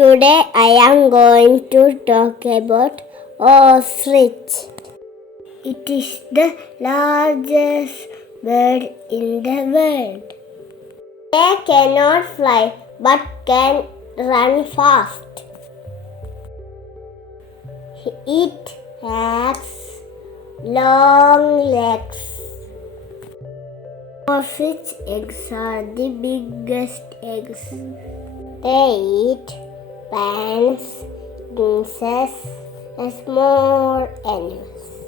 Today I am going to talk about ostrich. It is the largest bird in the world. They cannot fly but can run fast. It has long legs. Ostrich eggs are the biggest eggs. They eat plants, insects, and small animals.